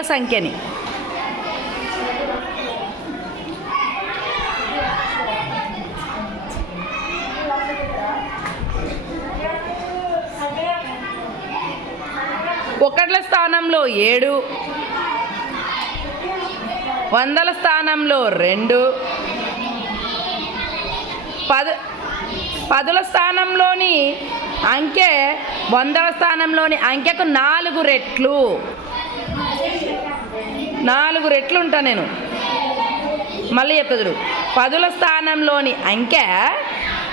అంకెల సంఖ్యని. ఒకట్ల స్థానంలో 7, వందల స్థానంలో 2, పదుల స్థానంలోని అంకె వందల స్థానంలోని అంకెకు 4 రెట్లు. 4 రెట్లు ఉంటా నేను. మళ్ళీ చెప్తాడు. పదుల స్థానంలోని అంకె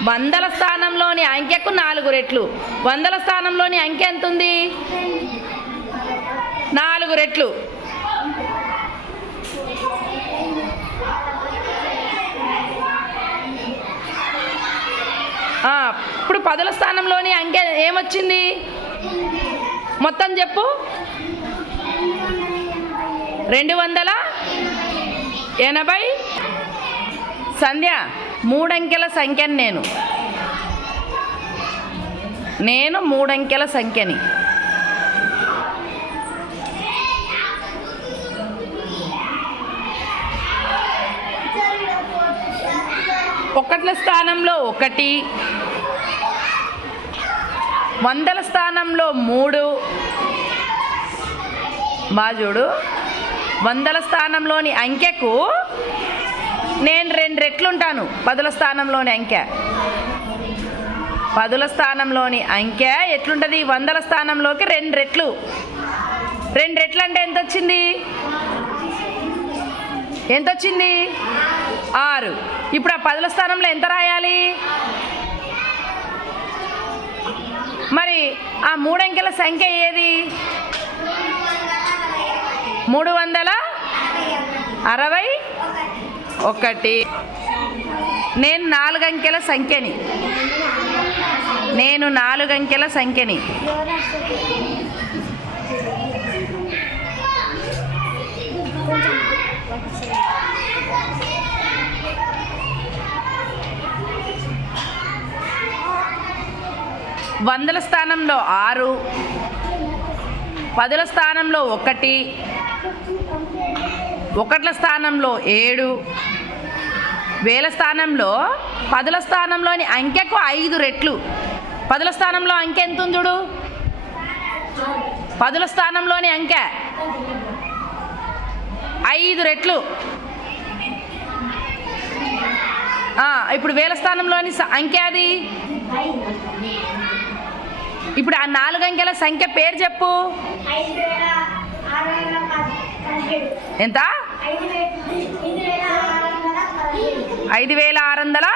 వందల స్థానంలోని అంకెకు 4 రెట్లు. వందల స్థానంలోని అంకె ఎంత ఉంది? 4 రెట్లు. ఇప్పుడు పదుల స్థానంలోని అంకె ఏమొచ్చింది? మొత్తం చెప్పు. 280. సంధ్య, 3 అంకెల సంఖ్యని నేను 3 అంకెల సంఖ్యని. ఒకట్ల స్థానంలో 1, వందల స్థానంలో 3. బాగా చూడు. వందల స్థానంలోని అంకెకు నేను 2 రెట్లు ఉంటాను. పదుల స్థానంలోని అంకె. పదుల స్థానంలోని అంకె ఎట్లుంటుంది? వందల స్థానంలోకి 2 రెట్లు. 2 రెట్లు అంటే ఎంత వచ్చింది? 6. ఇప్పుడు ఆ పదుల స్థానంలో ఎంత రాయాలి? మరి ఆ 3 అంకెల సంఖ్య ఏది? 361. నేను 4 అంకెల సంఖ్యని. 4 అంకెల సంఖ్యని. వందల స్థానంలో 6, పదుల స్థానంలో 1, ఒకట్ల స్థానంలో 7, వేల స్థానంలో పదుల స్థానంలోని అంకెకు 5 రెట్లు. పదుల స్థానంలో అంకె ఎంత ఉంది చూడు? పదుల స్థానంలోని అంకె 5 రెట్లు. ఇప్పుడు వేల స్థానంలోని అంకె అది. ఇప్పుడు ఆ 4 అంకెల సంఖ్య పేరు చెప్పు. ఎంత? 5617.